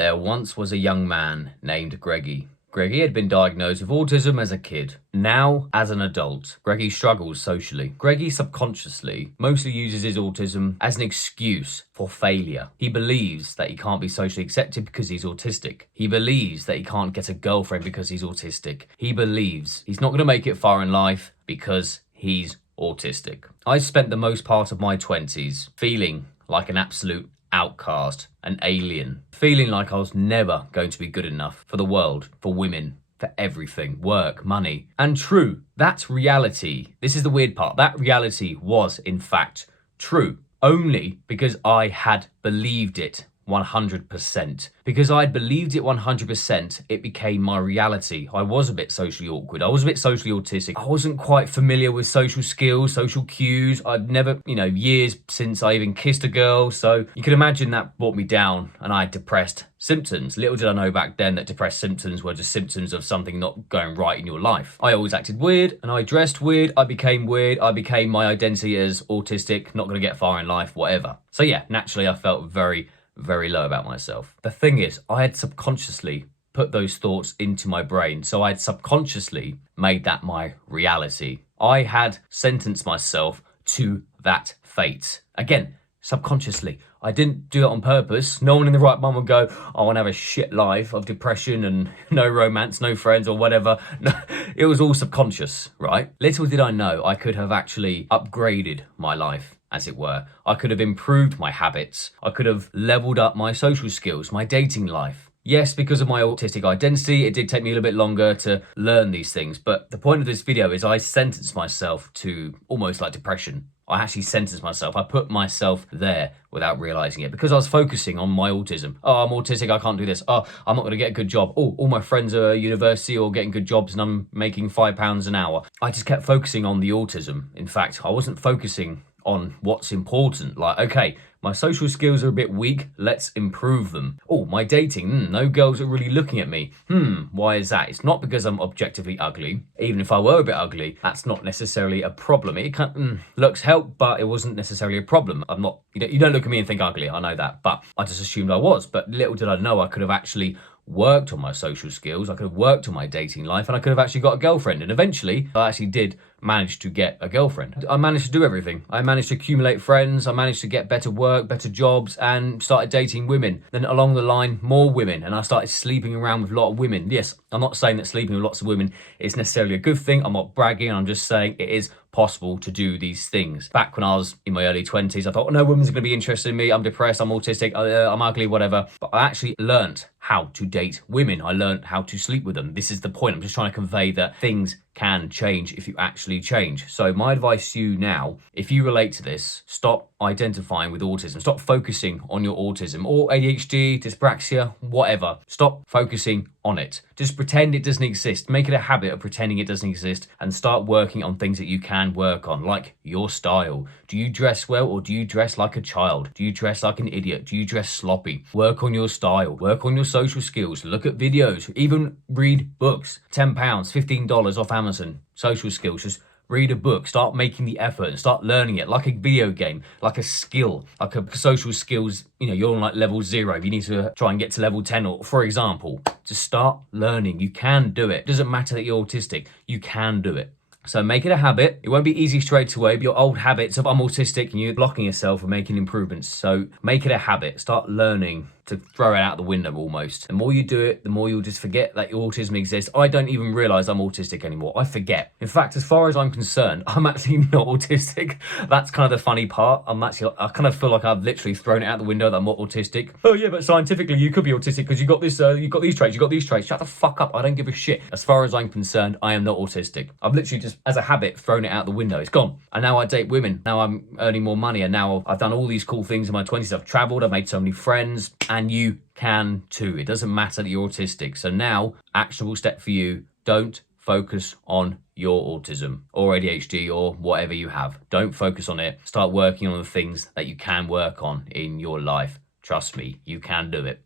There once was a young man named Greggy. Greggy had been diagnosed with autism as a kid. Now, as an adult, Greggy struggles socially. Greggy subconsciously mostly uses his autism as an excuse for failure. He believes that he can't be socially accepted because he's autistic. He believes that he can't get a girlfriend because he's autistic. He believes he's not going to make it far in life because he's autistic. I spent the most part of my 20s feeling like an absolute outcast, an alien, feeling like I was never going to be good enough for the world, for women, for everything, work, money. And true, that's reality. This is the weird part. That reality was, in fact, true, only because I had believed it 100%. Because I'd believed it 100%, it became my reality. I was a bit socially awkward. I was a bit socially autistic. I wasn't quite familiar with social skills, social cues. I'd never, years since I even kissed a girl. So you can imagine that brought me down and I had depressed symptoms. Little did I know back then that depressed symptoms were just symptoms of something not going right in your life. I always acted weird and I dressed weird. I became weird. I became my identity as autistic, not going to get far in life, whatever. So yeah, naturally I felt very low about myself. The thing is, I had subconsciously put those thoughts into my brain. So I had subconsciously made that my reality. I had sentenced myself to that fate. Again, subconsciously. I didn't do it on purpose. No one in the right mind would go, I want to have a shit life of depression and no romance, no friends or whatever. No, it was all subconscious, right? Little did I know I could have actually upgraded my life, as it were. I could have improved my habits. I could have leveled up my social skills, my dating life. Yes, because of my autistic identity, it did take me a little bit longer to learn these things. But the point of this video is I sentenced myself to almost like depression. I actually sentenced myself. I put myself there without realizing it because I was focusing on my autism. Oh, I'm autistic, I can't do this. Oh, I'm not going to get a good job. Oh, all my friends are at university or getting good jobs and I'm making £5 an hour. I just kept focusing on the autism. In fact, I wasn't focusing on what's important. Like, okay, my social skills are a bit weak, let's improve them. Oh, my dating, no girls are really looking at me. Why is that? It's not because I'm objectively ugly. Even if I were a bit ugly, that's not necessarily a problem. It can, looks help, but it wasn't necessarily a problem. I'm not, you don't look at me and think ugly, I know that, but I just assumed I was. But little did I know I could have actually worked on my social skills, I could have worked on my dating life, and I could have actually got a girlfriend. And eventually, I actually did manage to get a girlfriend. I managed to do everything. I managed to accumulate friends, I managed to get better work, better jobs, and started dating women. Then along the line, more women, and I started sleeping around with a lot of women. Yes, I'm not saying that sleeping with lots of women is necessarily a good thing. I'm not bragging, I'm just saying it is possible to do these things. Back when I was in my early 20s, I thought, oh, no women's going to be interested in me. I'm depressed, I'm autistic, I'm ugly, whatever. But I actually learned how to date women. I learned how to sleep with them. This is the point. I'm just trying to convey that things can change if you actually change. So my advice to you now, if you relate to this, stop identifying with autism. Stop focusing on your autism or ADHD, dyspraxia, whatever. Stop focusing on it. Just pretend it doesn't exist. Make it a habit of pretending it doesn't exist and start working on things that you can work on, like your style. Do you dress well or do you dress like a child? Do you dress like an idiot? Do you dress sloppy? Work on your style. Work on your social skills. Look at videos. Even read books. £10, $15 off Amazon. Social skills. Just read a book, start making the effort and start learning it like a video game, like a skill, like a social skills. You're on like level 0. You need to try and get to level 10, or for example, just start learning. You can do it. It doesn't matter that you're autistic. You can do it. So make it a habit. It won't be easy straight away, but your old habits of I'm autistic and you're blocking yourself from making improvements. So make it a habit. Start learning to throw it out the window almost. The more you do it, the more you'll just forget that your autism exists. I don't even realize I'm autistic anymore. I forget. In fact, as far as I'm concerned, I'm actually not autistic. That's kind of the funny part. I kind of feel like I've literally thrown it out the window that I'm not autistic. Oh yeah, but scientifically you could be autistic because you got this, you got these traits, you got these traits. Shut the fuck up. I don't give a shit. As far as I'm concerned, I am not autistic. I've literally just, as a habit, thrown it out the window. It's gone. And now I date women. Now I'm earning more money, and now I've done all these cool things in my 20s. I've traveled, I've made so many friends, and you can too. It doesn't matter that you're autistic. So now, actionable step for you, don't focus on your autism or ADHD or whatever you have. Don't focus on it. Start working on the things that you can work on in your life. Trust me, you can do it.